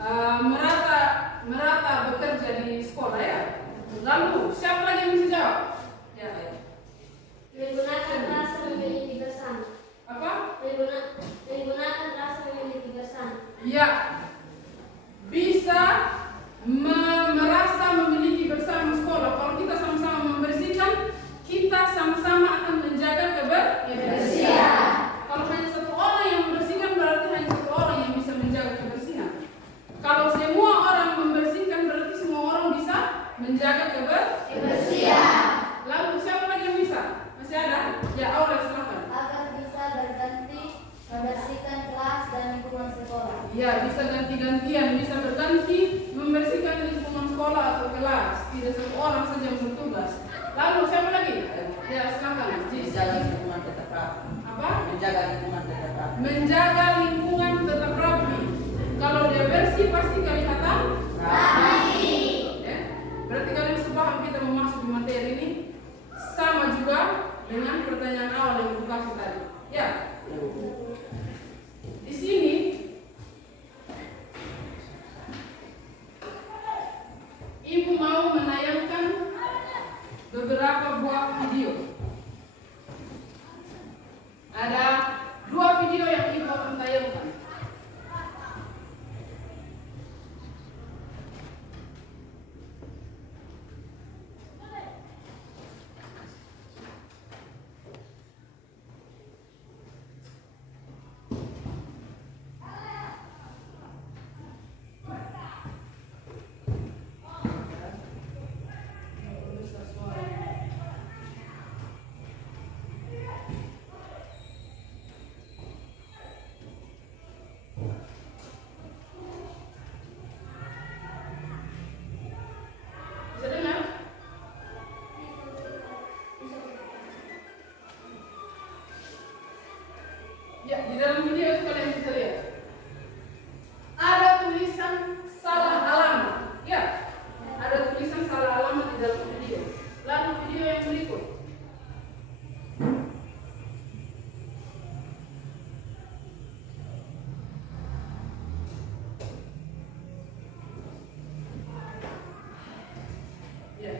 merata bekerja di sekolah ya. Lalu siapa lagi yang bisa jawab? Ya. Menggunakan rasa memiliki bersama. Apa? Menggunakan rasa memiliki bersama. Ya. Bisa merasa memiliki bersama sekolah. Kalau kita sama-sama membersihkan, kita sama-sama akan menjaga kebersihan. Kalau hanya satu orang yang membersihkan, berarti hanya satu orang yang bisa menjaga kebersihan. Kalau semua orang membersihkan, berarti semua orang bisa menjaga kebersihan. Lalu siapa lagi yang bisa? Masih ada? Ya, Aurel silakan. Agar bisa berganti membersihkan kelas dan lingkungan sekolah. Ya, bisa ganti-gantian, bisa berganti membersihkan lingkungan sekolah atau kelas. Tidak satu orang saja yang bertugas. Lalu siapa lagi? Ya, silakan. Menjaga lingkungan tetap rapi. Apa? Menjaga lingkungan tetap rapi. Menjaga lingkungan tetap rapi. Kalau dia bersih pasti kelihatan Rapi. ya. Berarti kalian sepaham kita memasuki materi ini sama juga dengan pertanyaan awal yang ibu kasih tadi. Ya. Di sini ibu mau menayangkan beberapa buah video. Ada 2 video yang ibu akan tayangkan. Bisa dengar? Ya, di dalam video itu kalian bisa lihat. Ada tulisan salah alamat. Ya, ada tulisan salah alamat di dalam video. Lalu video yang berikut. Ya.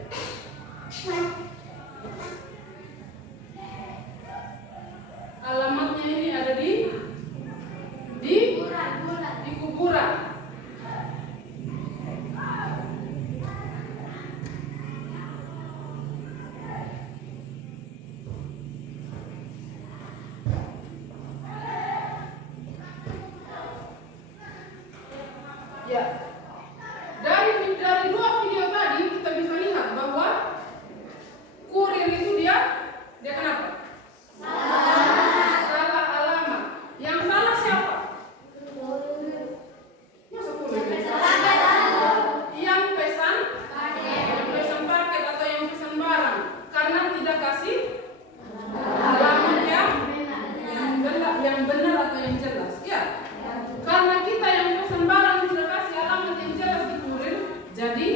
Alamatnya ini ada di kuburan. Ya. Dari 2 video tadi kita bisa lihat bahwa kurir itu dia kenapa? Salah alamat. Yang salah siapa? Masa kurir? Yang pesan paket atau yang pesan barang, karena tidak kasih alamat yang benar atau yang jelas. Ya. Karena kita yang pesan barang tidak kasih alamat yang jelas di kurir, jadi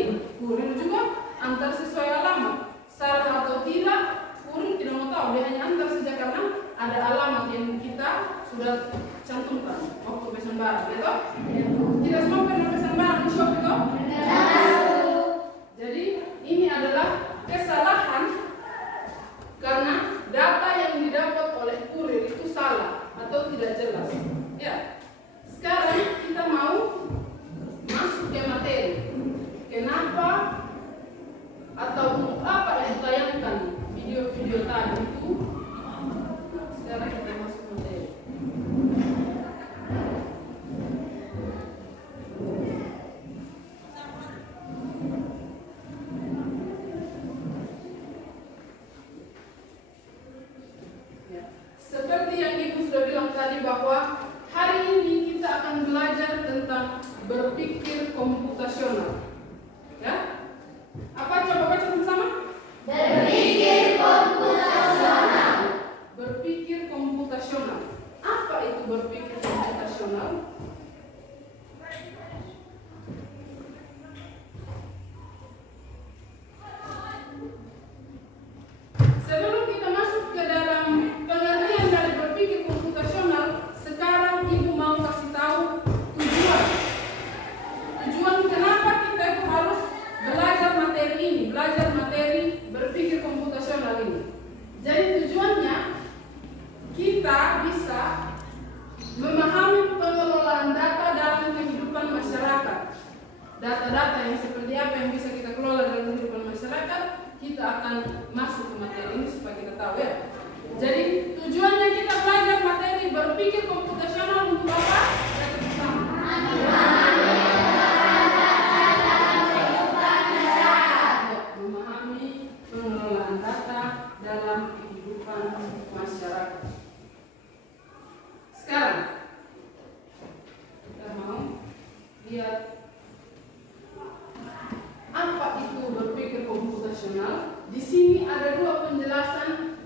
kurir juga antar sesuai alamat. Salah atau tidak, kurir tidak mau tahu, dia hanya antar saja karena ada alamat yang kita sudah cantumkan waktu pesan barang, gitu? Tidak semua pernah pesan barang di shop itu? Jadi ini adalah kesalahan karena data yang didapat oleh kurir itu salah atau tidak jelas. Ya. Sekarang kita mau masuk ke materi. Kenapa atau untuk apa yang ditayangkan video-video tadi itu? Sekarang kita masuk materi. Ya. Seperti yang ibu sudah bilang tadi bahwa hari ini kita akan belajar tentang berpikir komputasional. Ya? Apa? Coba baca bersama. Berpikir komputasional. Berpikir komputasional. Apa itu berpikir komputasional? Sebelum kita masuk ke dalam pengertian dari berpikir komputasional, sekarang ibu mau kasih tahu tujuan. kita akan masuk ke materi ini supaya kita tahu ya. Jadi tujuannya kita belajar materi berpikir komputasional untuk apa? Yang pertama, memahami pengelolaan data dalam kehidupan masyarakat. Sekarang kita mau lihat apa itu berpikir komputasional. Di sini ada dua penjelasan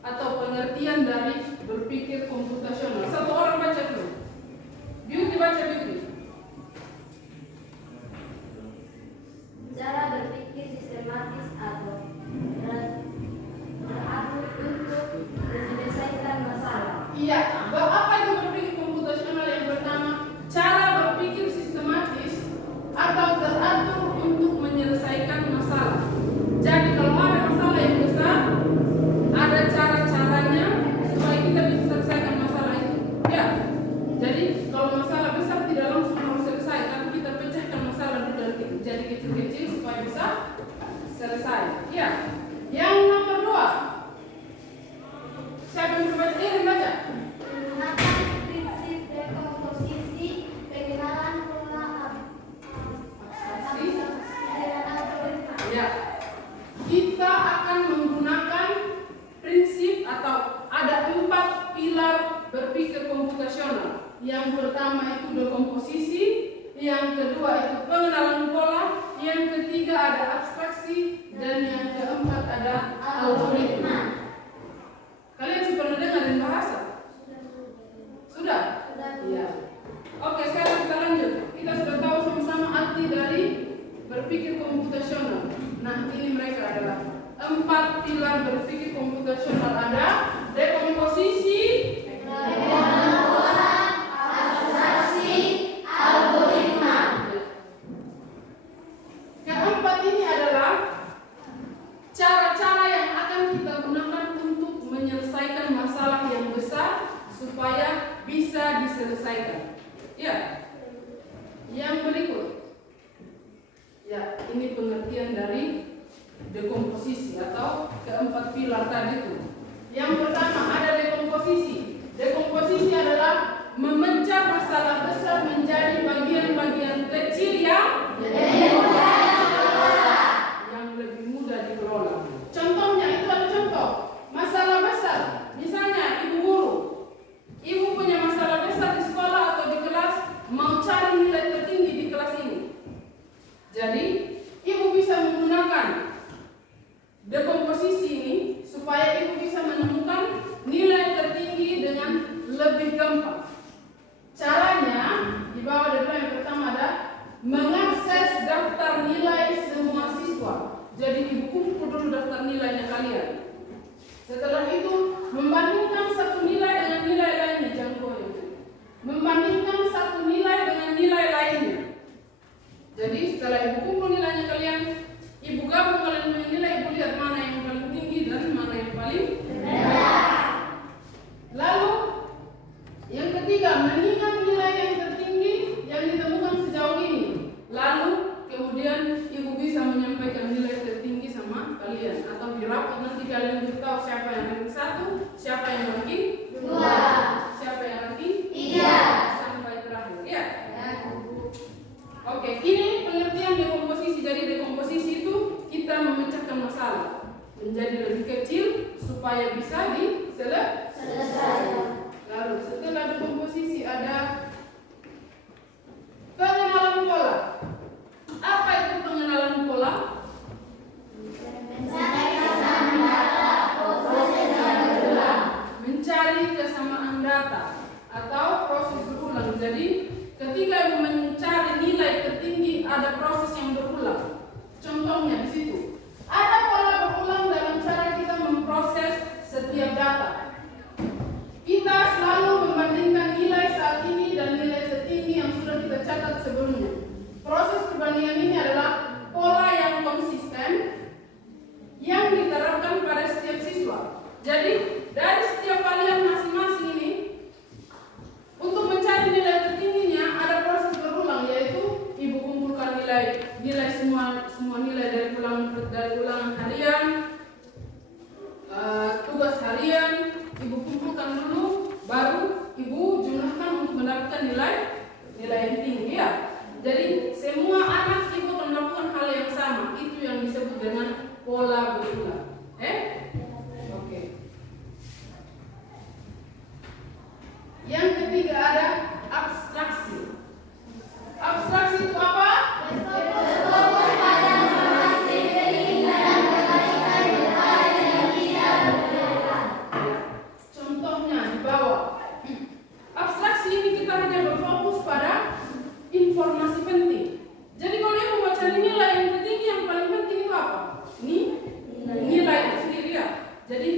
atau pengertian dari berpikir komputasional. Satu orang baca dulu. Beauty baca Beauty. Cara berpikir sistematis atau teratur untuk menyelesaikan masalah. Iya, apa itu berpikir komputasional? Yang pertama, cara berpikir sistematis atau teratur untuk menyelesaikan masalah. Jadi kalau ada masalah yang besar, ada cara-caranya supaya kita bisa selesaikan masalah itu. Ya, jadi kalau masalah besar tidak langsung harus selesai, tapi kita pecahkan masalah dulu jadi kecil-kecil supaya bisa selesai. Ya, yang nomor 2. Siapa yang berbaca? Baca. Menggunakan prinsip dekomposisi, pengenalan pola abstraksi, dan algoritma. Ya, kita akan menggunakan prinsip atau ada 4 pilar berpikir komputasional. Yang pertama itu dekomposisi, yang kedua itu pengenalan pola, yang ketiga ada abstraksi, dan yang keempat ada algoritma. Kalian sudah pernah dengar dan bahasa? Sudah? Iya. Oke, sekarang kita lanjut. Kita sudah tahu sama-sama arti dari berpikir komputasional. Nah, ini mereka adalah 4 pilar berpikir komputasional. Ada dekomposisi, Abstraksi, algoritma. keempat ini adalah cara-cara yang akan kita gunakan untuk menyelesaikan masalah yang besar supaya bisa diselesaikan. Ya. Yang berikut. Ya, ini pengertian dari dekomposisi atau keempat pilar tadi itu. Yang pertama ada dekomposisi. Dekomposisi adalah memecah masalah besar menjadi bagian-bagian kecil yang lebih mudah dikelola. Contohnya itu ada contoh masalah besar. Misalnya ibu guru, ibu punya masalah besar di sekolah atau di kelas, mau cari nilai tertinggi di kelas ini. Jadi ibu bisa menggunakan dekomposisi ini supaya ibu bisa menemukan nilai tertinggi dengan lebih gampang. Caranya di bawah ada yang pertama ada mengakses daftar nilai semua siswa. Jadi ibu kumpul dulu daftar nilainya kalian. Setelah itu membandingkan satu nilai dengan nilai lainnya, membandingkan satu nilai dengan nilai lainnya. Jadi setelah ibu kumpul nilainya kalian, ibu gabung kalian punya nilai, ibu lihat mana yang paling tinggi dan mana yang paling rendah. Lalu yang ketiga, mengingat nilai yang tertinggi yang ditemukan sejauh ini. Lalu kemudian ibu bisa menyampaikan nilai tertinggi sama kalian, atau di rapot nanti kalian beritahu siapa yang ranking 1, siapa yang ranking 2, siapa yang ranking 3 sampai terakhir. Ya. Oke, ini pengertian dekomposisi. Jadi dekomposisi itu kita memecahkan masalah menjadi lebih kecil supaya bisa diselesaikan. Lalu setelah dekomposisi ada pengenalan pola. Apa itu pengenalan pola? Mencari kesamaan data atau proses berulang. Jadi ketika mencari nilai tertinggi ada proses yang berulang. Contohnya di situ ada pola berulang dalam cara kita memproses setiap data. Kita selalu membandingkan nilai saat ini dan nilai tertinggi yang sudah kita catat sebelumnya. Proses perbandingan ini adalah pola yang konsisten yang diterapkan pada setiap siswa. Jadi dari setiap kalian masing-masing ini, untuk mencari nilai tertingginya ada proses berulang, yaitu ibu kumpulkan nilai semua nilai dari ulangan Jadi semua anak ibu akan melakukan hal yang sama. Itu yang disebut dengan pola berulang. Oke. Yang ketiga ada abstraksi. Abstraksi itu apa? Contohnya di bawah. Abstraksi ini kita hanya berfokus pada informasi penting. Jadi kalau ibu baca nilai yang tertinggi, yang paling penting itu apa? Nilai itu sendiri ya. Jadi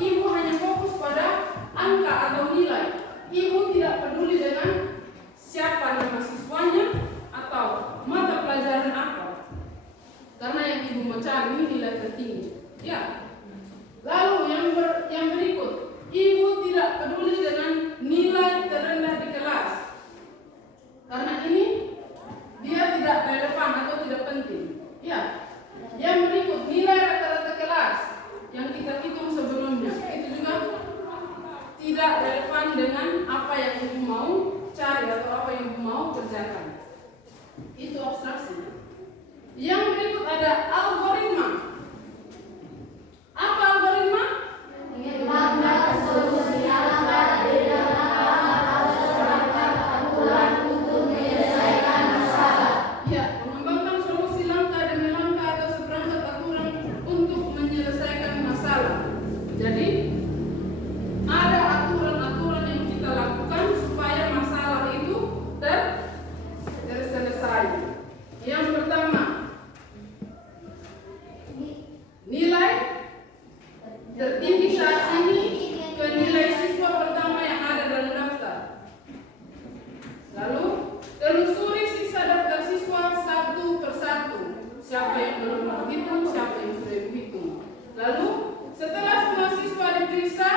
ibu hanya fokus pada angka atau nilai. Ibu tidak peduli dengan siapa nama siswanya atau mata pelajaran apa. Karena yang ibu mau cari ini nilai tertinggi. Ya. Lalu yang berikut, ibu tidak peduli dengan nilai terendah di kelas. Karena ini dia tidak relevan atau tidak penting. Ya. Yang berikut, nilai rata-rata kelas yang kita hitung sebelumnya. Itu juga tidak relevan dengan apa yang ibu mau cari atau apa yang ibu mau kerjakan. Itu abstraksi. Yang berikut ada algoritma. Apa algoritma? Mengembangkan solusi langkah dari aturan untuk menyelesaikan masalah. Ya, mengembangkan solusi langkah demi langkah atau seperangkat aturan untuk menyelesaikan masalah. Jadi ada aturan-aturan yang kita lakukan supaya masalah itu terselesai. Yang pertama, nilai tertinggi saat ini ke nilai siswa pertama yang ada dalam daftar. Lalu telusuri sisa daftar siswa satu persatu. Siapa yang belum menghitung, siapa yang sudah dihitung. Lalu setelah semua siswa diperiksa,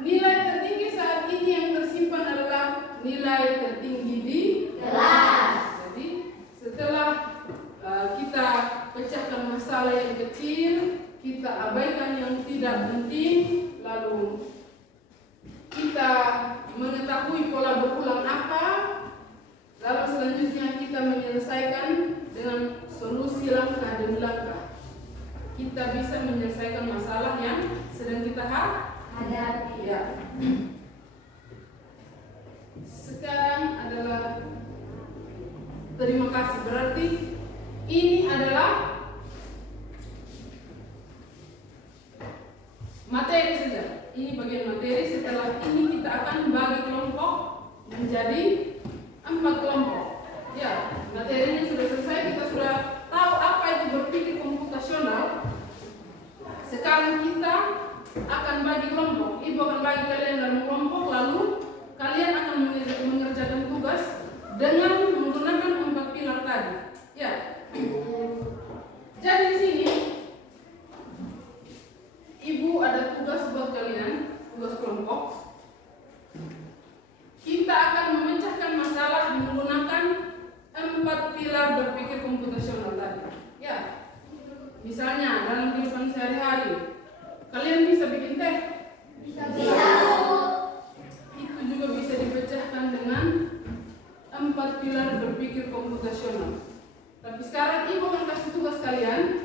nilai tertinggi saat ini yang tersimpan adalah nilai tertinggi di kelas. Jadi setelah kita pecahkan masalah yang kecil, kita abaikan yang tidak penting, lalu kita mengetahui pola berulang apa, lalu selanjutnya kita menyelesaikan dengan solusi langkah demi langkah. Kita bisa menyelesaikan masalah yang sedang kita hadapi. Ya. Sekarang adalah terima kasih. Berarti ini adalah materi saja. Ini bagian materi. Setelah ini kita akan bagi kelompok menjadi 4 kelompok. Ya, materinya sudah selesai. Kita sudah tahu apa itu berpikir komputasional. Sekarang kita akan bagi kelompok. Ibu akan bagi kalian dalam kelompok, lalu kalian akan mengerjakan tugas dengan menggunakan 4 pilar tadi. Ya. Jadi di sini ibu ada tugas buat kalian, tugas kelompok. Kita akan memecahkan masalah menggunakan 4 pilar berpikir komputasional tadi. Ya. Misalnya dalam kehidupan sehari-hari, kalian bisa bikin teh? Bisa. Itu juga bisa dipecahkan dengan 4 pilar berpikir komputasional. Tapi sekarang ibu akan kasih tugas kalian.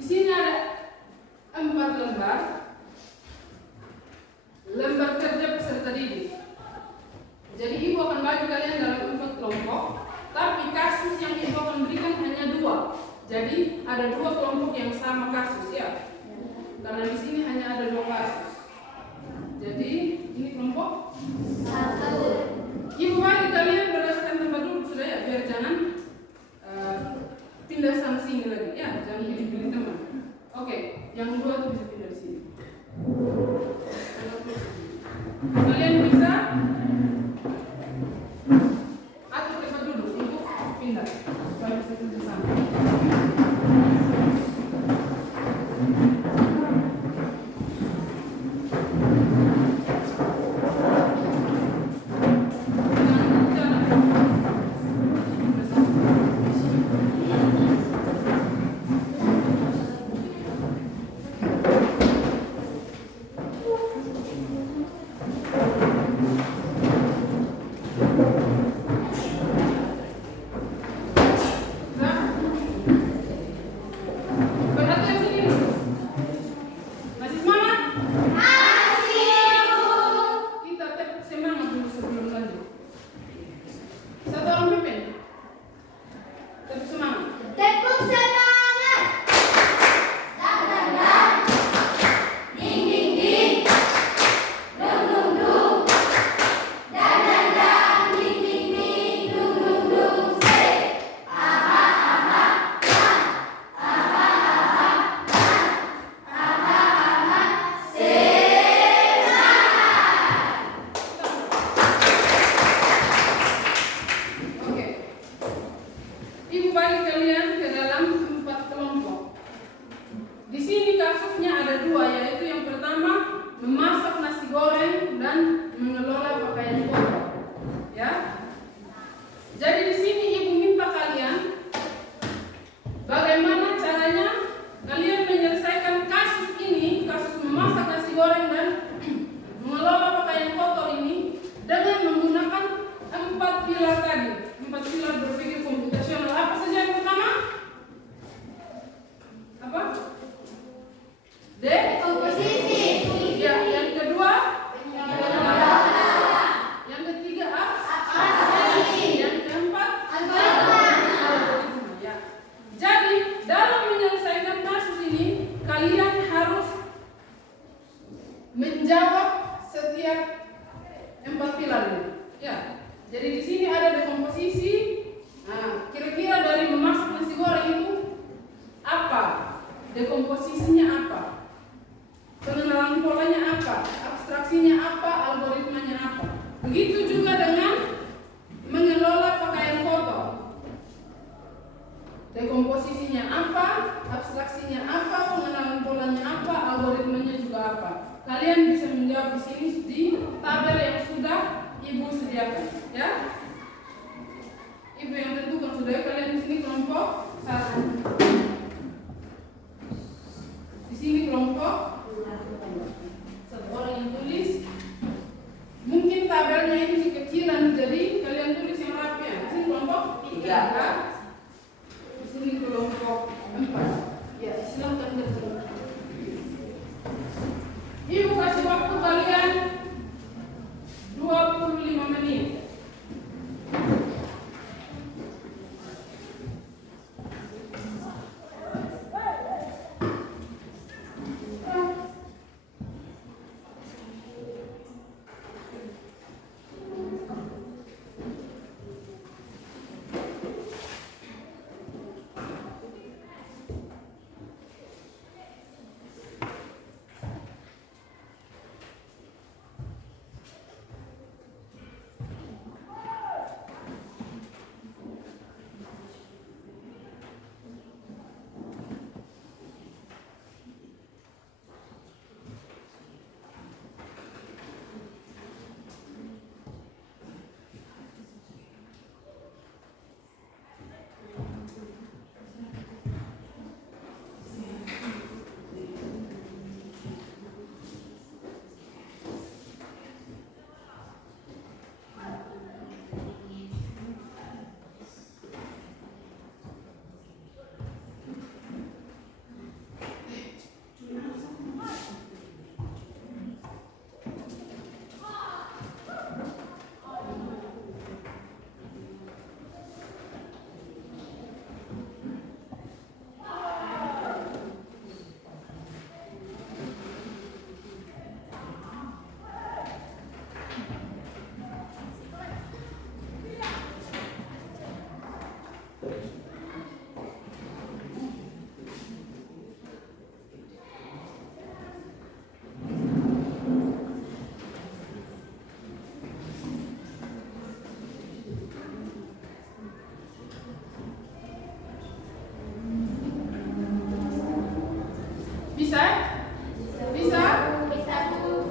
Di sini ada 4 lembar kerja peserta didik. Jadi ibu akan bagi kalian dalam 4 kelompok, tapi kasus yang ibu akan berikan hanya 2. Jadi ada 2 kelompok yang sama kasus ya. Karena di sini hanya ada 2 kasus. Jadi ini kelompok 1. Ibu bagi kalian berdasarkan tempat duduk sudah ya, biar jangan pindah sana sini lagi ya, jangan pilih-pilih teman. Oke, yang 2 tuh bisa pindah di sini. Kalian bisa atur tempat duduk untuk pindah supaya bisa pindah sama. Ibu bagi kalian ke dalam 4 kelompok. Di sini kasusnya ada 2, yaitu yang pertama memasak nasi goreng dan mengelola pakaian kotor. Ya. Jadi di sini ibu minta kalian bagaimana caranya kalian menyelesaikan kasus ini, kasus memasak nasi goreng dan mengelola pakaian kotor ini dengan menggunakan 4 pilar tadi. 4 pilar berpikir komputasional. Apa saja yang pertama? Apa? Komposisi. Ya, yang kedua? Yang ketiga? Abstraksi. Yang keempat? Algoritma. Ya. Jadi, dalam menyelesaikan kasus ini, kalian harus menjawab setiap 4 pilar ini. Ya. Jadi di sini ada dekomposisi. Nah, kira-kira dari memasak nasi goreng itu apa? Dekomposisinya apa? Pengenalan polanya apa? Abstraksinya apa? Algoritmanya apa? Begitu juga dengan mengelola pakaian kotor. Dekomposisinya apa? Abstraksinya apa? Pengenalan polanya apa? Algoritmanya juga apa? Kalian bisa menjawab di sini di tabel yang sudah ibu sediakan, ya. Ibu yang tentukan sudah, kalian di sini kelompok 1. Di sini kelompok 1 orang yang tulis. Mungkin tabelnya ini kecilan, jadi kalian tulis yang rapi ya. Di sini kelompok 3. Di sini kelompok 4. Ya, silakan kerja. Ibu kasih waktu kalian 25 menit. Bisa? Bisa? Bisa, Bu.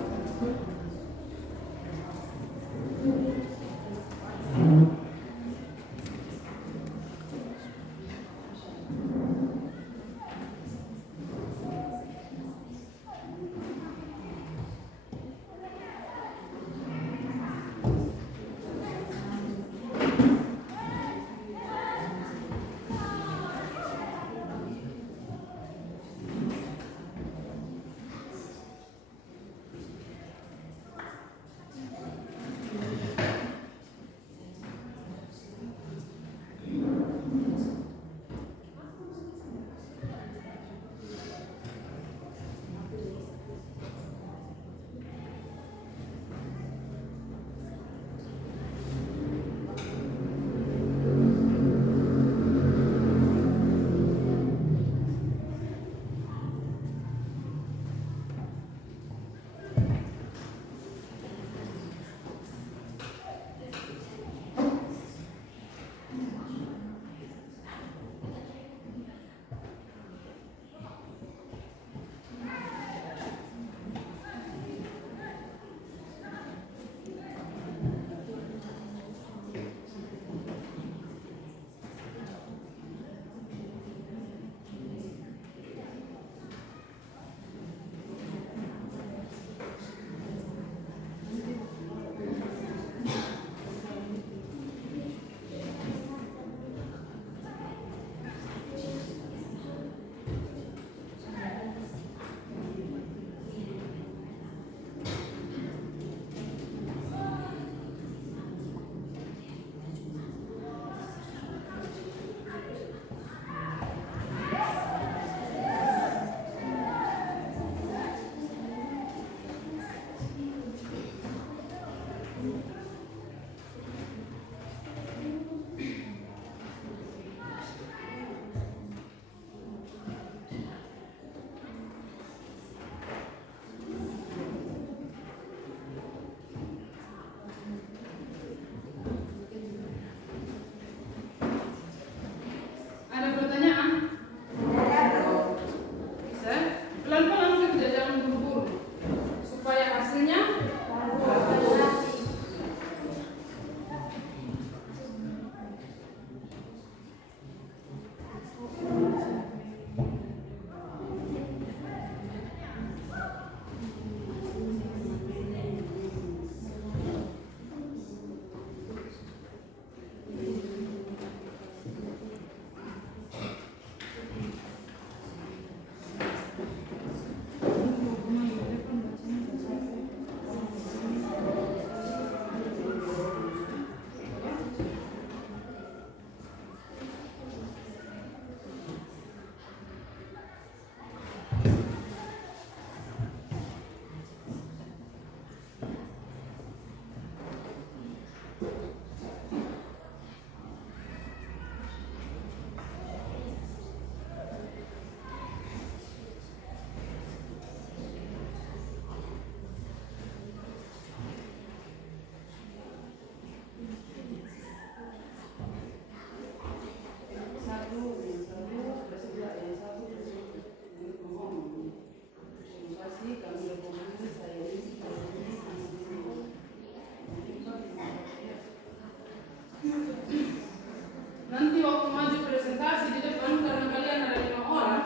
Nanti waktu maju presentasi di depan, karena kalian ada 5 orang,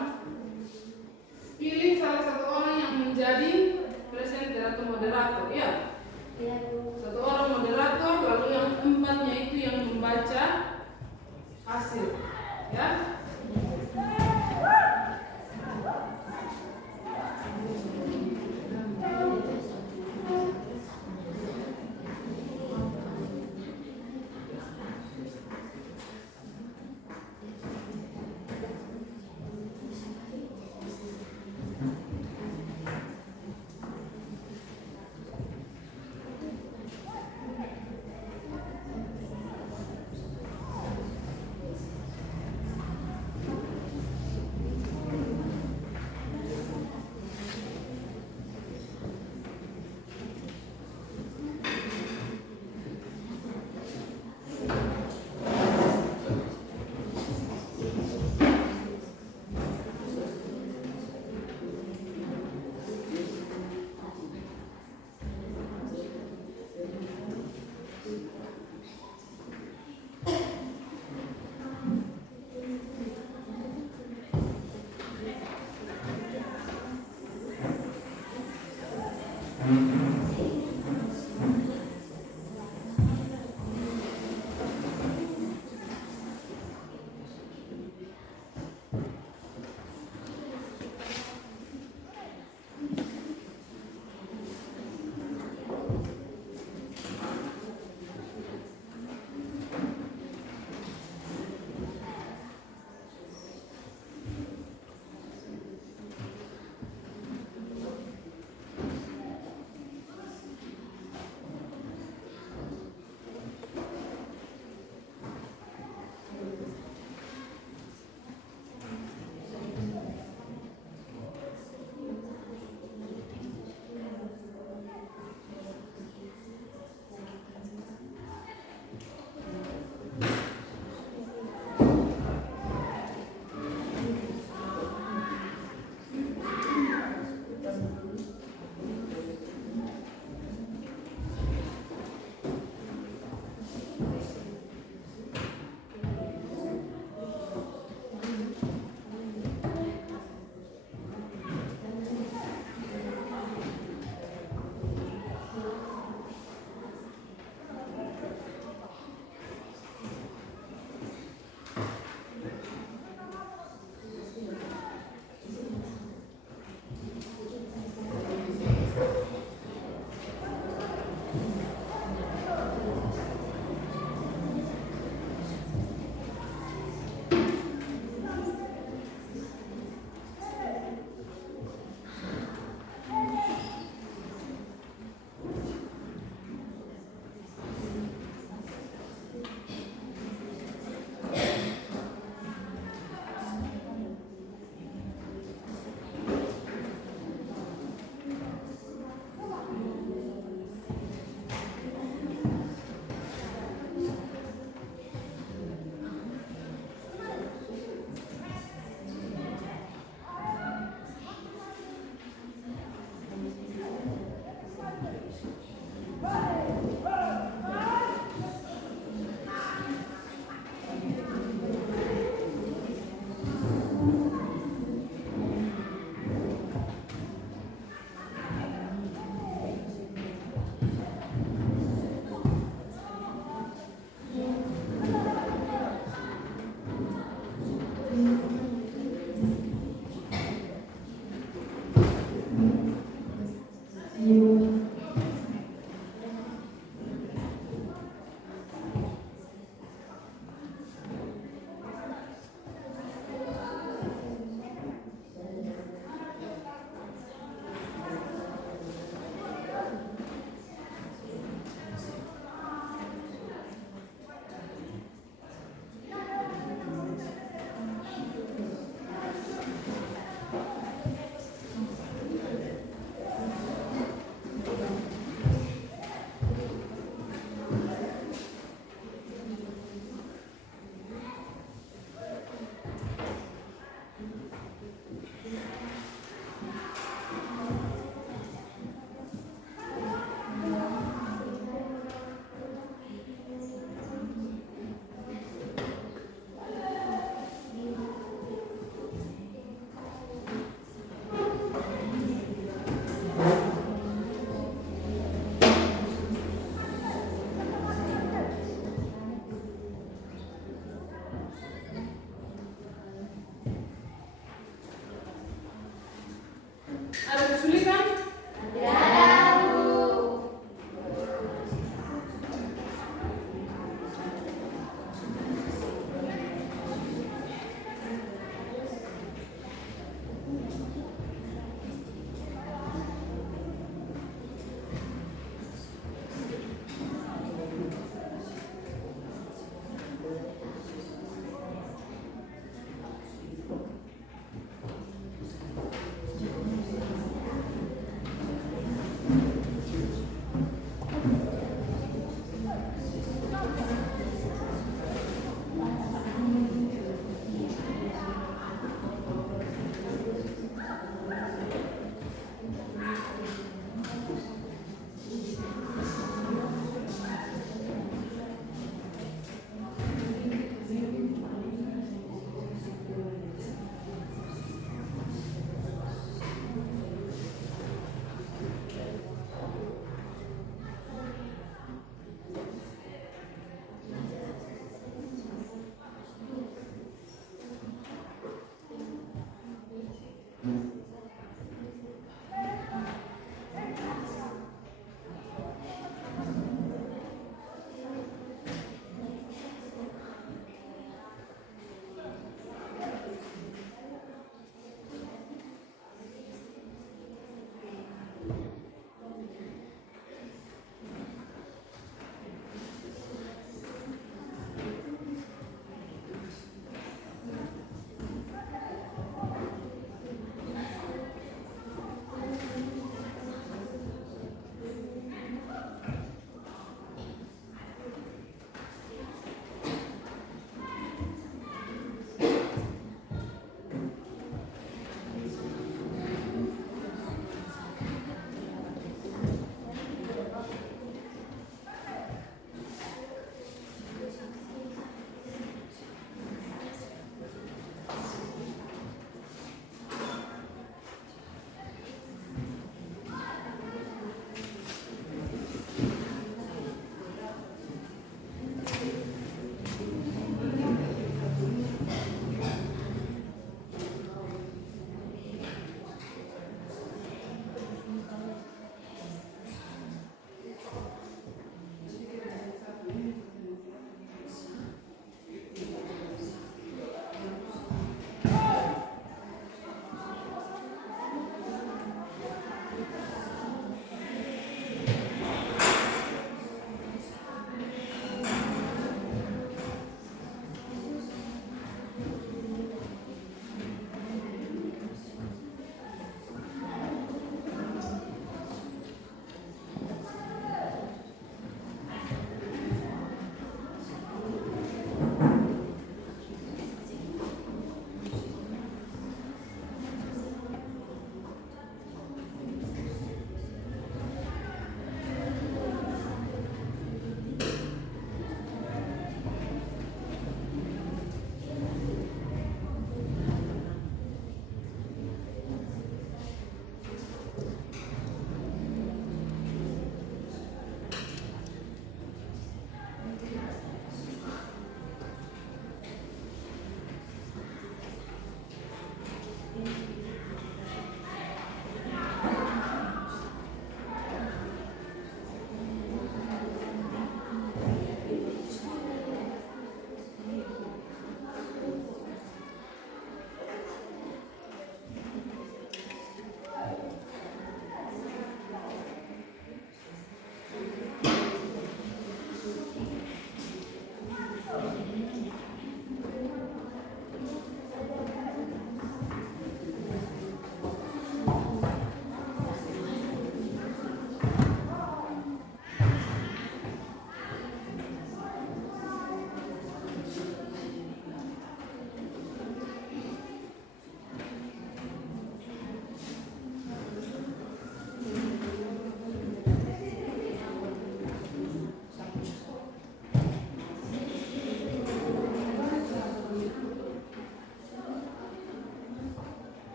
pilih salah satu orang yang menjadi presenter atau moderator, ya. Iya, Bu. Satu orang moderator, lalu yang 4-nya itu yang membaca hasil, ya.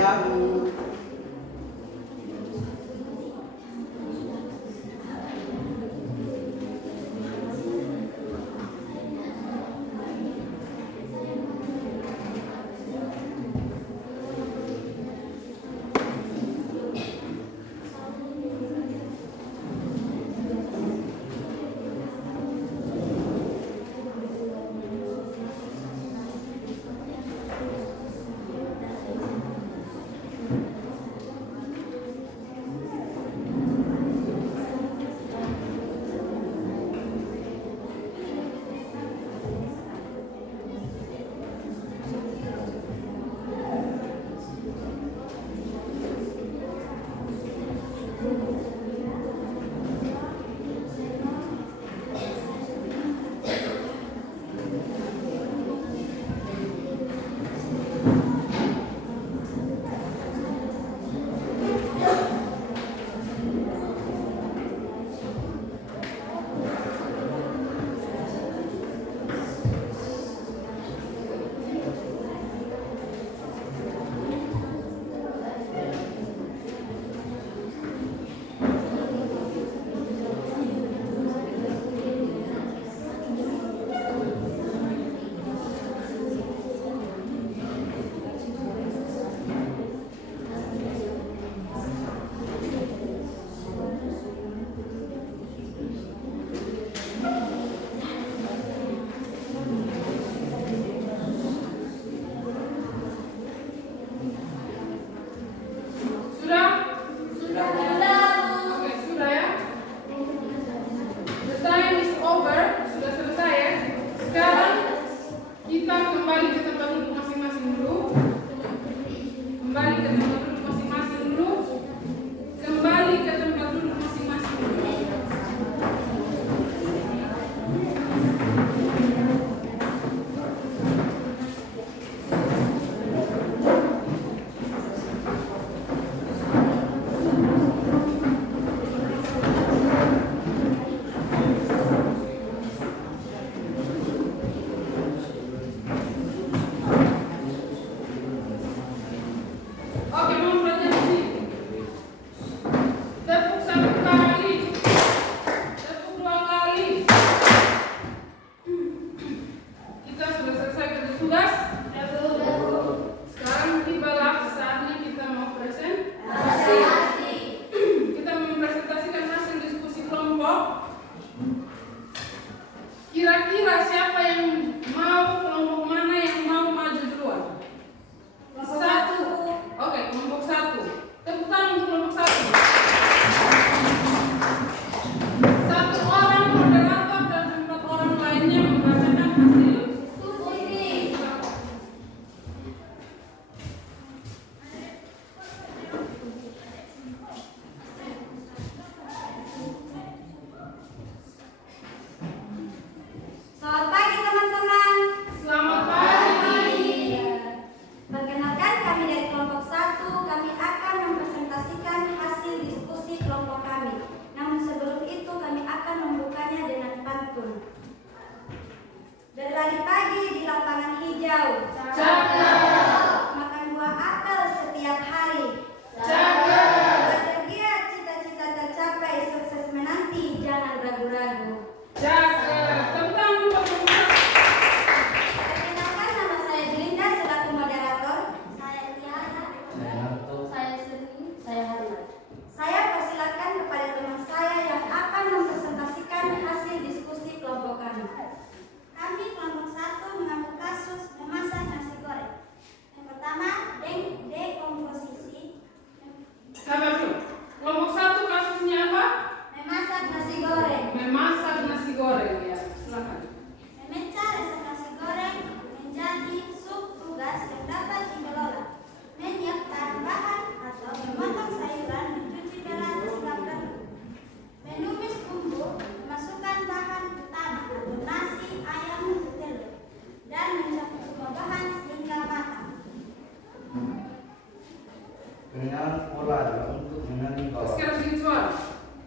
Yahoo.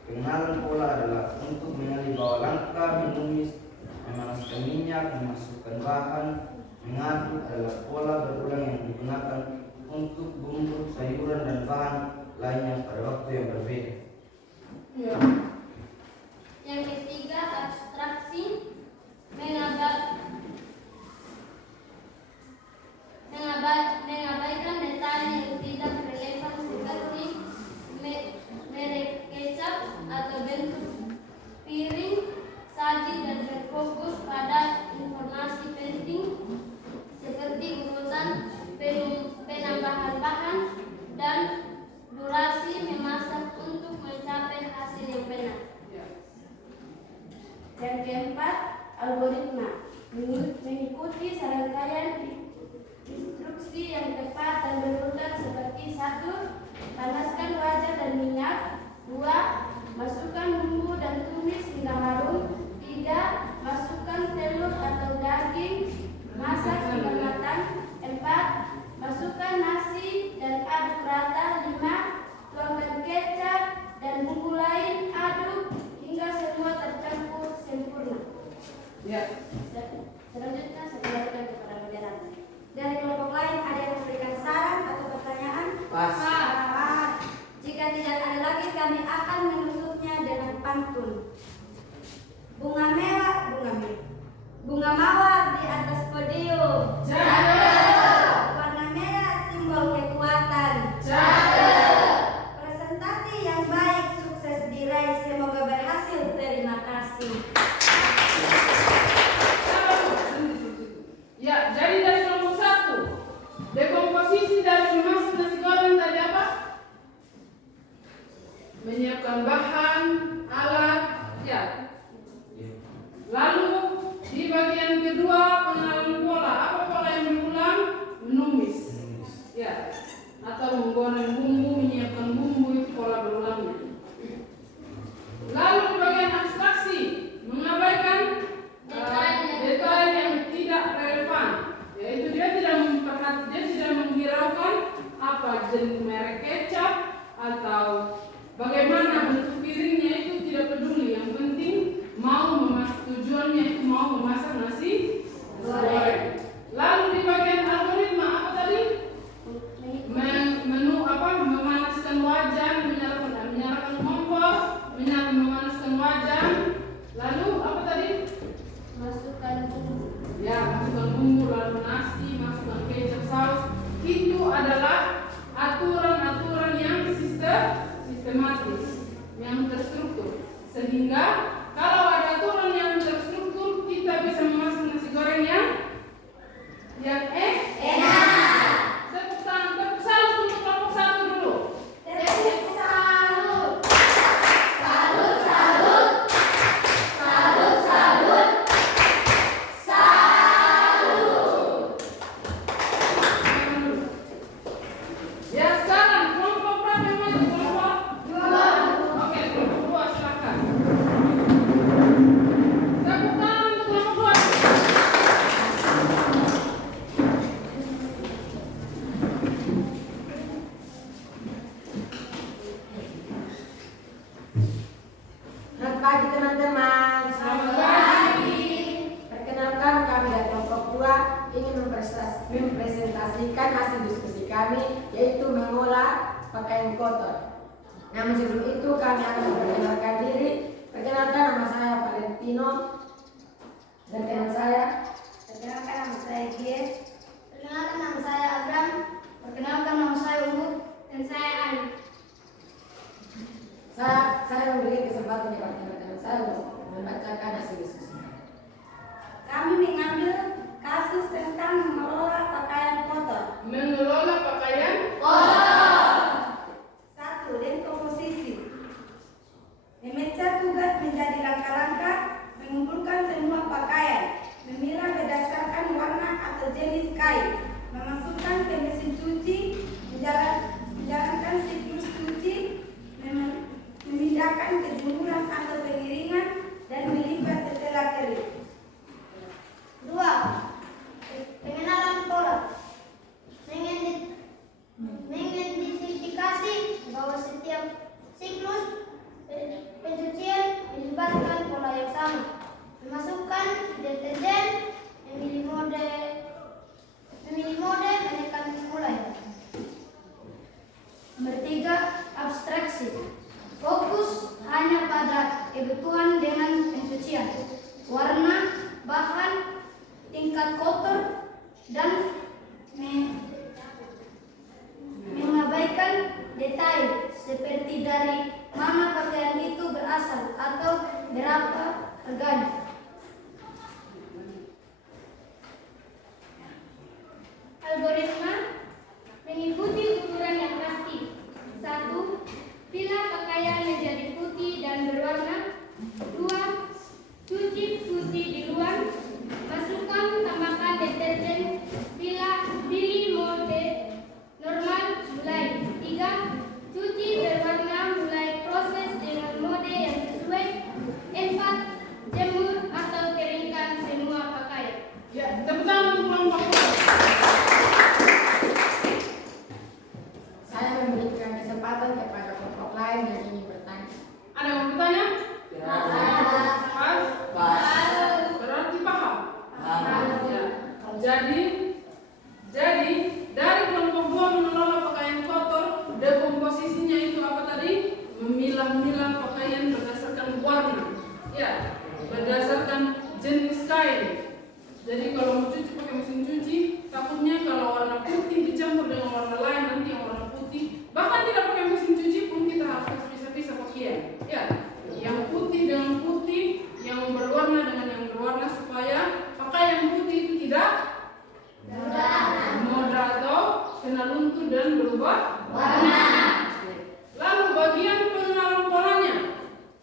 Pengenalan pola adalah untuk mengenali bahwa langkah menumis, memanaskan minyak, memasukkan bahan, mengaduk adalah pola berulang yang digunakan untuk bumbu sayuran dan bahan lainnya pada waktu yang berbeda. Ya. Yang ketiga, abstraksi mengabaikan detail yang tidak relevan seperti merek kecap atau bentuk piring saji dan berfokus pada informasi penting seperti urutan penambahan bahan dan durasi memasak untuk mencapai hasil yang benar. Yang keempat, algoritma mengikuti serangkaian instruksi yang tepat dan berurutan seperti 1. Panaskan wajan dan minyak. 2. Masukkan bumbu dan tumis hingga harum. 3. Masukkan telur atau daging, masak hingga matang. 4. Masukkan nasi dan aduk rata. 5. Tuangkan kecap dan bumbu lain, aduk hingga semua tercampur sempurna. Ya. Selanjutnya saya kembalikan kepada moderator. Dari kelompok lain ada yang memberikan saran atau pertanyaan? Pas. Jika tidak ada lagi, kami akan menutupnya dengan pantun. Bunga merah, bunga mawar di atas podium. Warna merah simbol kekuatan. Presentasi yang baik, sukses diraih, semoga berhasil. Terima kasih. Ya, jadi dari kelompok 1, dekomposisi dari memasak nasi goreng tadi apa? Menyiapkan bahan, alat, ya. Lalu di bagian kedua, pengenalan pola. Apa pola yang berulang? Menumis, ya. Atau menggoreng bumbu, menyiapkan bumbu, itu pola berulangnya. Lalu di bagian abstraksi, mengabaikan detail yang tidak relevan, yaitu dia tidak menghiraukan apa jenis merek kecap atau bagaimana bentuk piringnya, itu tidak peduli. Yang penting tujuannya itu mau memasak nasi goreng. Lalu di bagian algoritma apa tadi? Memanaskan wajan, menyalakan kompor, memanaskan wajan. Lalu apa tadi? Masukkan bumbu. Ya, masukkan bumbu, lalu nasi, masukkan kecap, saus. Itu adalah aturan-aturan yang sistematis, yang terstruktur. Sehingga kalau ada aturan yang terstruktur, kita bisa memasak nasi goreng yang enak. Tepuk tangan, tepuk salut untuk kelompok 1 dulu. Tepuk salut. Ya, sekarang kelompok berapa yang maju? Kelompok 2. Oke, kelompok 2 silakan. Tepuk tangan untuk kelompok 2. Selamat pagi teman-teman. Selamat pagi. Perkenalkan, kami dari kelompok 2 ingin mempresentasikan hasil diskusi kami, yaitu mengolah pakaian kotor. Namun sebelum itu kami akan memperkenalkan diri. Perkenalkan, nama saya Valentino. Dan teman saya. Perkenalkan, nama saya Gies. Perkenalkan, nama saya Abram. Perkenalkan, nama saya Umut. Dan saya Ari. Saya memberi kesempatan kepada teman-teman saya untuk membacakan hasil diskusi. Kami mengambil kasus tentang mengelola pakaian kotor. Mengelola pakaian. 1. Dekomposisi. Memecah tugas menjadi langkah-langkah, mengumpulkan semua pakaian, memilah berdasarkan warna atau jenis kain, memasukkan ke mesin cuci, menjalankan siklus cuci, memindahkan kejemuran atau penggiringan, dan melipat setelah kering. 2. Pengenalan pola. Mengidentifikasi bahwa setiap siklus pencucian melibatkan pola yang sama. Memasukkan deterjen, memilih mode, menekan mulai. Nomor 3, abstraksi. Fokus hanya pada kebutuhan dengan pencucian, warna, bahan, tingkat kotor, dan mengabaikan detail seperti dari mana pakaian itu berasal atau berapa harganya. Algoritma mengikuti ukuran yang pasti. 1. Pilah pakaian menjadi putih dan berwarna. 2. Cuci putih di luar. Masukkan tambahkan deterjen. Pilih mode normal mulai. 3. Cuci berwarna mulai proses dengan mode yang sesuai. 4. Jemur atau keringkan semua pakaian. Ya, tepuk tangan untuk kelompok dua. Saya memberikan kesempatan kepada kelompok lain yang ingin bertanya. Ada yang mau bertanya? Pas? Berarti paham? Ya. Jadi dari kelompok 2 mengelola pakaian kotor, dekomposisinya itu apa tadi? Memilah-milah pakaian berdasarkan warna. Ya, berdasarkan jenis kain. Jadi kalau mau cuci pakai mesin cuci, takutnya kalau warna putih dicampur dengan warna lain nanti yang warna putih. Bahkan tidak pakai mesin cuci pun kita harus pisah-pisah pakaian. Ya, yang putih dengan putih, yang berwarna dengan yang berwarna supaya pakaian putih itu tidak mudah atau kena luntur dan berubah warna. Lalu bagian pengenalan polanya.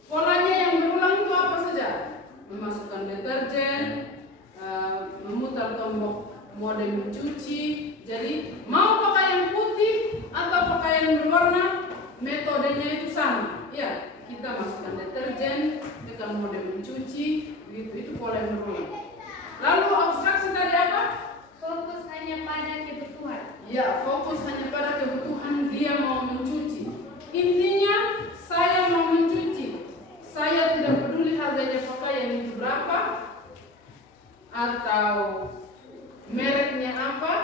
Polanya yang berulang itu apa saja? Memasukkan deterjen, memutar tombol mode mencuci. Jadi mau pakaian putih atau pakaian berwarna, metodenya itu sama. Ya, kita masukkan deterjen, tekan mode mencuci, begitu. Itu pola yang berulang. Lalu abstraksi tadi apa? Fokus hanya pada kebutuhan. Ya, fokus hanya pada kebutuhan dia mau mencuci. Intinya saya mau mencuci. Saya tidak peduli harganya pakaian itu berapa atau mereknya apa.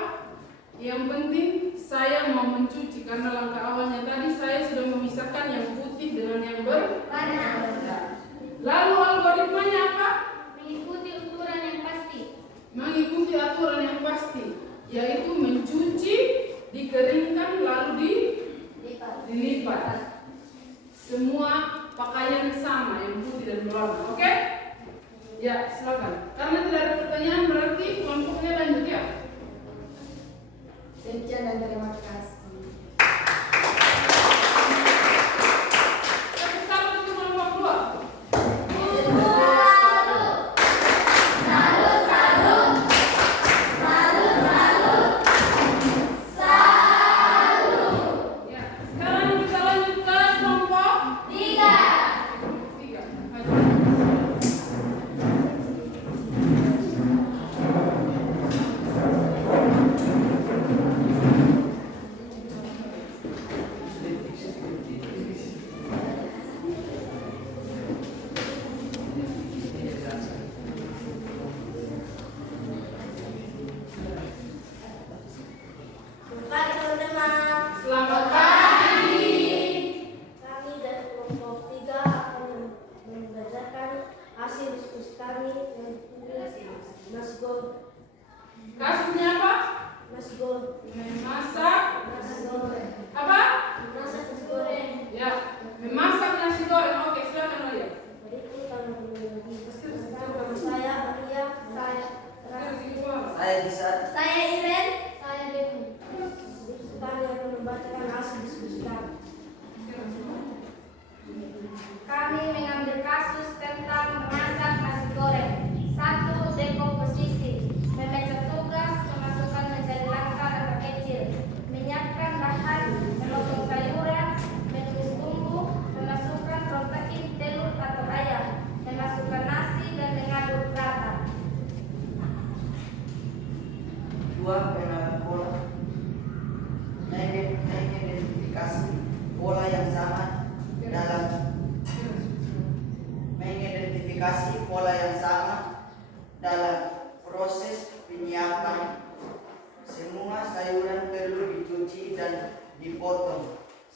Yang penting saya mau mencuci karena langkah awalnya tadi saya sudah memisahkan yang putih dengan yang berwarna. Lalu algoritmanya apa? Mengikuti aturan yang pasti. Mengikuti aturan yang pasti, yaitu mencuci, dikeringkan, lalu dilipat. Semua pakaian sama, yang putih dan berwarna. Oke? Ya, silakan. Karena tidak ada pertanyaan berarti kelompoknya lanjut ya. Sekian dan terima kasih. Tepuk tangan untuk kelompok 2. Ya, sekarang kita lanjut ke kelompok 3.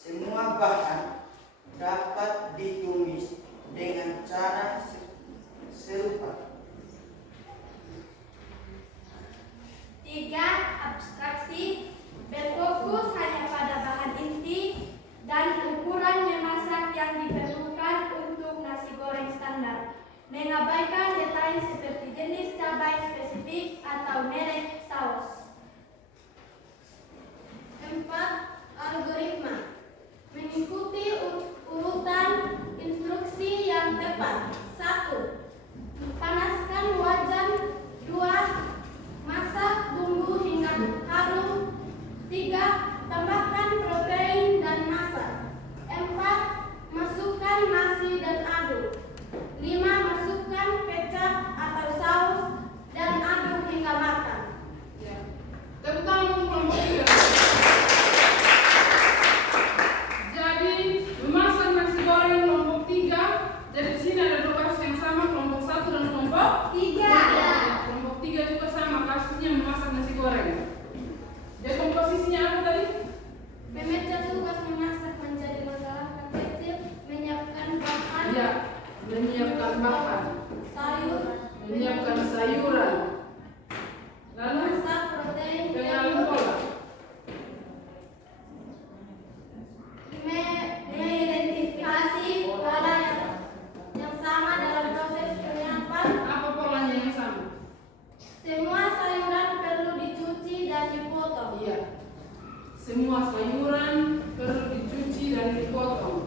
Semua bahan dapat ditumis dengan cara serupa. 3. Abstraksi berfokus hanya pada bahan inti dan ukuran memasak yang diperlukan untuk nasi goreng standar, mengabaikan detail seperti jenis cabai spesifik atau merek saus. 4. Algoritma mengikuti urutan instruksi yang tepat. 1. Panaskan wajan. 2. Masak bumbu hingga harum. 3. Tambahkan protein dan masak. 4. Masukkan nasi dan aduk. 5. Masukkan kecap atau saus dan aduk hingga matang. Ya. Tepuk tangan untuk kelompok 3. Jadi memasak nasi goreng kelompok 3. Jadi di sini ada 2 kasus yang sama, kelompok 1 dan kelompok 3. Kelompok 3 juga sama kasusnya memasak nasi goreng. Jadi komposisinya apa tadi? Memecah tugas memasak menjadi langkah-langkah kecil, menyiapkan bahan, Ya, menyiapkan bahan, sayur, menyiapkan sayuran, lalu masak protein, dengan pola. mengidentifikasi pola yang sama dalam proses penyiapan. Apa polanya yang sama? Semua sayuran perlu dicuci dan dipotong. Iya. Semua sayuran perlu dicuci dan dipotong.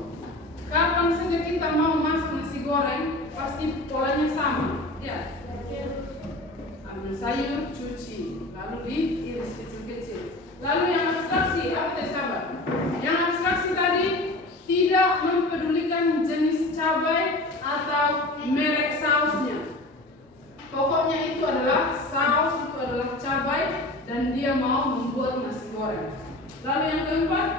Kapan saja kita mau masak nasi goreng, pasti polanya sama. Ya. Ambil sayur, cuci, lalu diiris kecil-kecil. Lalu yang abstraksi, apa tadi sahabat? Yang abstraksi tadi tidak mempedulikan jenis cabai atau merek sausnya. Pokoknya itu adalah saus, itu adalah cabai, dan dia mau membuat nasi goreng. Lalu yang keempat,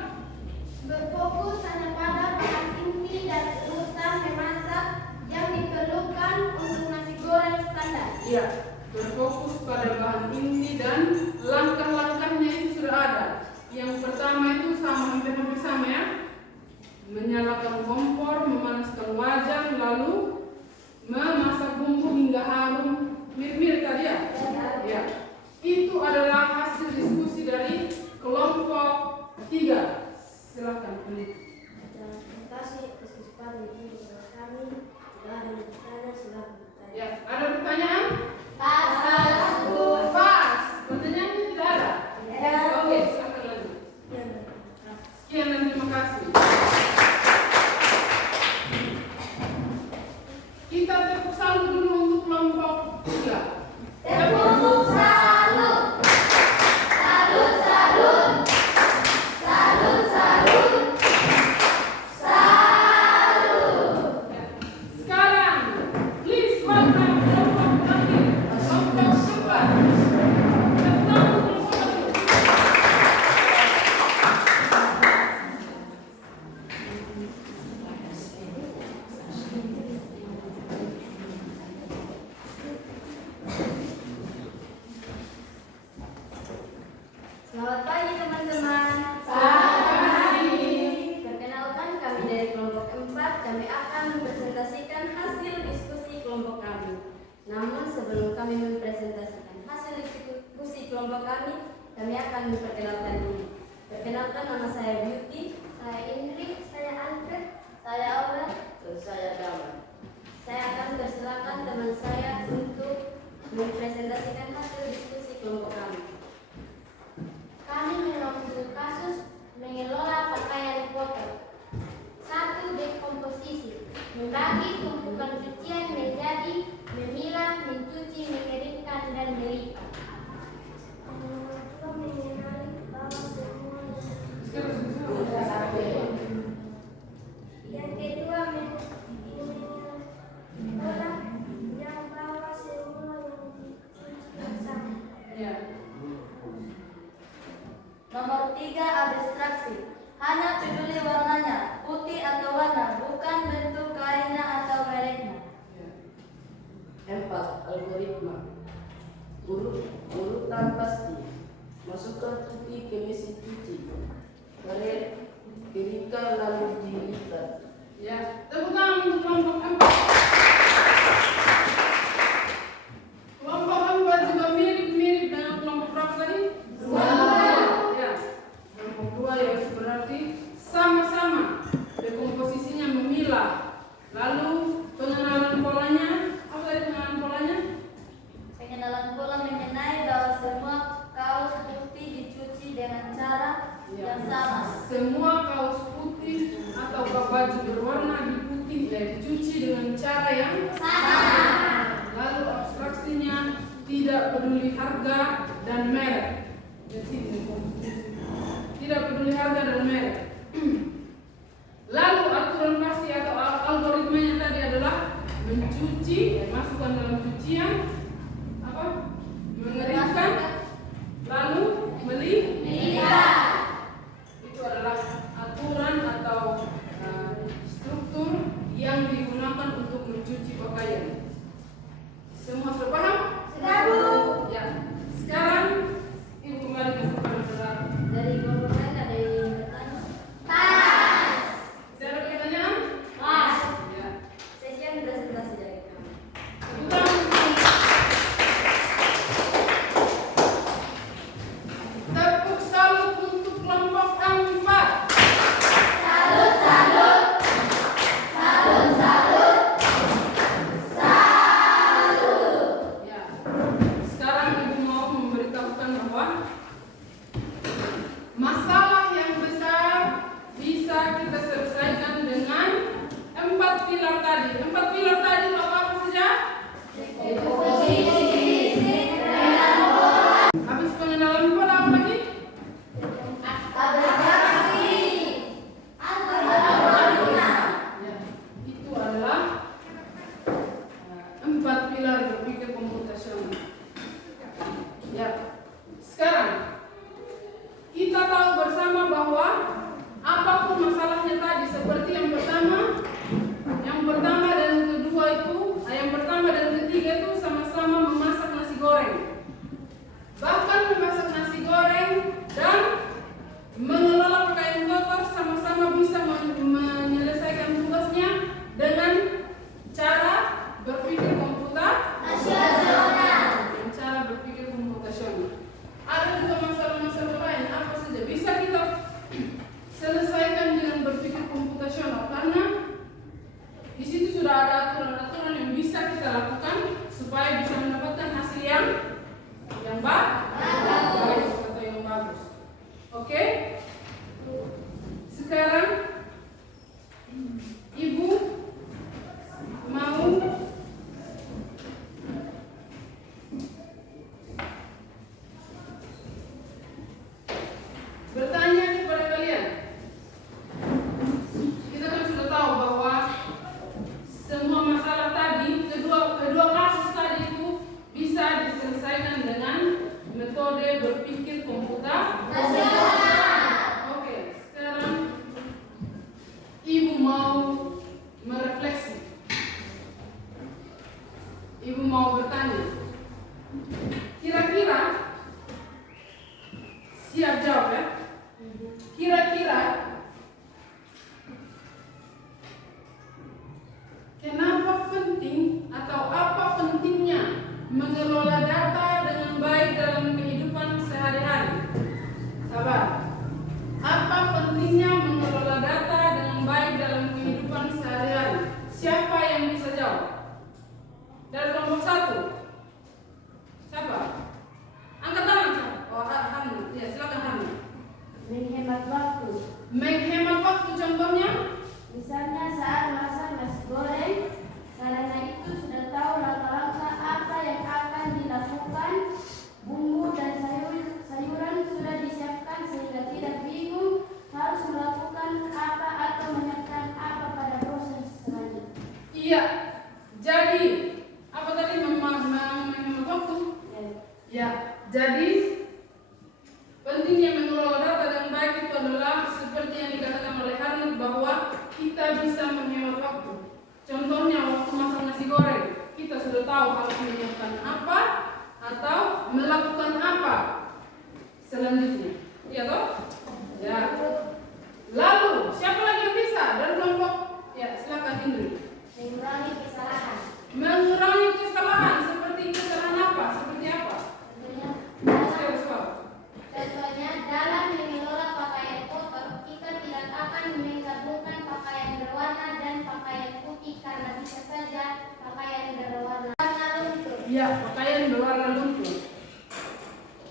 Berfokus hanya pada bahan inti dan urutan memasak yang diperlukan untuk nasi goreng standar. ya, berfokus pada bahan inti dan langkah-langkahnya itu sudah ada. Yang pertama itu sama, hampir sama ya. Menyalakan kompor, memanaskan wajan, lalu memasak bumbu hingga harum. Mirip-mirip tadi ya? Ya. Itu adalah hasil diskusi dari kelompok 3. Silakan peneliti. Terima kasih atas kesempatan ini kepada kami. Jika ada yang bertanya, silakan bertanya. Ya, ada pertanyaan? Pas. Pas. Pertanyaannya tidak ada. Ya. Oke, silakan lanjut. Sekian dan terima kasih. Kita tepuk salut dulu untuk kelompok 3. Tepuk salut. Salut, salut. Salut, salut. Salut. Sekarang, please welcome kelompok terakhir, kelompok 4. Tepuk tangan untuk kelompok 1. Selamat pagi teman-teman. Perkenalkan kami dari kelompok 4. Kami akan mempresentasikan hasil diskusi kelompok kami. Namun sebelum kami mempresentasikan hasil diskusi kelompok kami akan memperkenalkan diri. Perkenalkan, nama saya Beauty, saya Indri, saya Alfred, saya Aura, dan saya Damar. Saya akan persilakan teman saya untuk mempresentasikan hasil diskusi kelompok kami. Kami mengambil kasus mengelola pakaian kotor. 1. Dekomposisi, membagi tumpukan cucian menjadi memilah, mencuci, mengeringkan, dan melipat. Mengenali bahwa semua yang kedua, mengolah yang bahwa semua yang dicuci sama. Ya. Nomor 3, abstraksi. Hanya peduli warnanya, putih atau warna, bukan bentuk kainnya atau mereknya. 4. Algoritma. Urutan pasti. Masukkan putih ke mesin cuci. Keringkan tiga lalu dilipat. Ya, tepuk tangan untuk kelompok 4. Kelompok 4 juga mirip-mirip dengan kelompok berapa tadi? 2. Ya, kelompok 2 ya berarti sama-sama dekomposisinya memilah. Lalu pengenalan polanya, apa tadi pengenalan polanya? Pengenalan pola mengenai bahwa semua kaos putih dicuci dengan cara yang sama. Semua kaos putih atau baju berwarna putih dicuci dengan cara yang sama. Lalu abstraksinya tidak peduli harga dan merek. Tidak peduli harga dan merek. Lalu aturan pasti atau algoritmanya tadi adalah mencuci, masukkan dalam cucian, apa? Mengeringkan, lalu melipat. Itu adalah aturan atau struktur yang digunakan untuk mencuci pakaian. Semua sudah paham? Sudah, Bu. Ya. Sekarang Ibu kembalikan kepada saudara. Dari kelompok lain ada yang bertanya. Tidak ada pertanyaan? Ya. Sekian presentasi dari kami. Tepuk salut untuk kelompok 4. Ya. Sekarang Ibu mau memberitahukan bahwa masalah yang besar bisa kita selesaikan dengan 4 pilar tadi. 4 pilar tadi itu apa saja? Habis pengenalan pola apa lagi? Ya, itu adalah 4 pilar berpikir komputasional. Ya, sekarang kita tahu bersama bahwa apapun masalahnya tadi, seperti yang pertama dan kedua itu, yang pertama dan ketiga itu sama-sama memasak nasi goreng. Bahkan memasak nasi goreng dan mengelola pakaian kotor sama-sama bisa menyelesaikan tugasnya dengan cara berpikir komputasional. Ada juga masalah-masalah lain apa saja bisa kita selesaikan dengan berpikir komputasional karena di situ sudah ada aturan-aturan yang bisa kita lakukan supaya bisa mendapatkan hasil yang baik atau yang bagus. Oke? Sekarang Ibu mau bertanya kepada kalian. Kita kan sudah tahu bahwa semua masalah tadi, kedua kasus tadi itu bisa diselesaikan dengan metode berpikir komputasional. Oke, sekarang Ibu mau merefleksi. Ibu mau bertanya. Kira-kira siap jawab ya? Kira-kira kenapa penting atau apa pentingnya mengelola data dengan baik dalam kehidupan sehari-hari? Sabar. Apa pentingnya mengelola data dengan baik dalam kehidupan sehari-hari? Siapa yang bisa jawab? Dari kelompok 1. Siapa? Angkat tangan. Oh, Hana. Ya, silakan Hana. Menghemat waktu. Menghemat waktu contohnya? Misalnya saat masak nasi goreng, karena itu sudah tahu langkah-langkah apa yang akan dilakukan. Bumbu dan sayuran sudah disiapkan sehingga tidak bingung harus melakukan apa atau menyiapkan apa pada proses selanjutnya. Iya. Jadi apa tadi menghemat waktu? Ya. Jadi pentingnya mengelola data dengan baik itu adalah seperti yang dikatakan oleh Harnett bahwa kita bisa menghemat waktu. Contohnya waktu masak nasi goreng, kita sudah tahu harus menyiapkan apa atau melakukan apa selanjutnya. Iya toh? Ya. Lalu siapa lagi Ya, pakaian berwarna lumpur.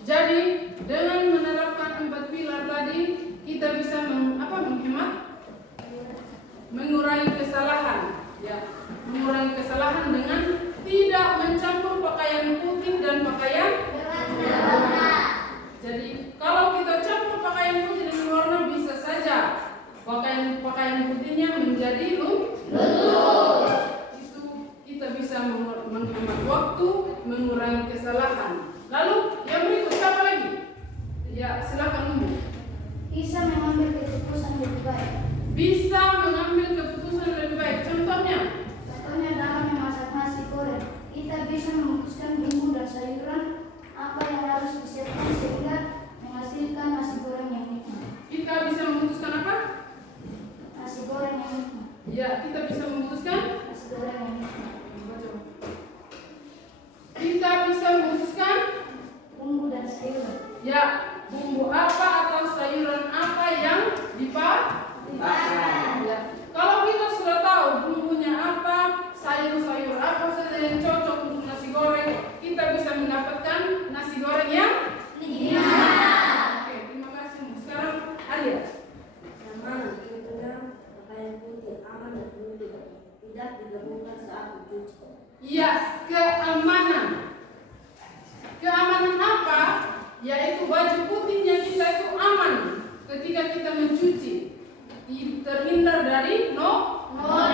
Jadi dengan menerapkan 4 pilar tadi kita bisa menghemat, mengurangi kesalahan. Ya, mengurangi kesalahan dengan tidak mencampur pakaian putih dan pakaian berwarna. Jadi kalau kita campur pakaian putih dan berwarna bisa saja pakaian putihnya menjadi luntur. Itu kita bisa menghemat waktu, mengurangi kesalahan. Lalu yang berikut apa lagi? Ya, silakan Umbu. Bisa mengambil keputusan lebih baik. Bisa mengambil keputusan lebih baik. Contohnya Dalam memasak nasi goreng, kita bisa memutuskan bumbu dan sayuran apa yang harus disiapkan sehingga menghasilkan nasi goreng yang nikmat. kita bisa memutuskan apa? Nasi goreng yang nikmat. Ya, kita bisa memutuskan. Nasi goreng yang nikmat. Kita bisa memutuskan. Bumbu dan sayuran. Ya, bumbu apa atau sayuran apa yang dipakai. Ya. Kalau kita sudah tahu bumbunya apa, sayur-sayur apa saja yang cocok untuk nasi goreng, kita bisa mendapatkan nasi goreng yang nikmat. Oke, terima kasih. Sekarang Arya. Aman, tenang, pakaian putih aman dan mudah, tidak digabungkan saat mencuci. Iya, keamanan. Keamanan apa? Yaitu baju putihnya kita itu aman ketika kita mencuci, terhindar dari noda.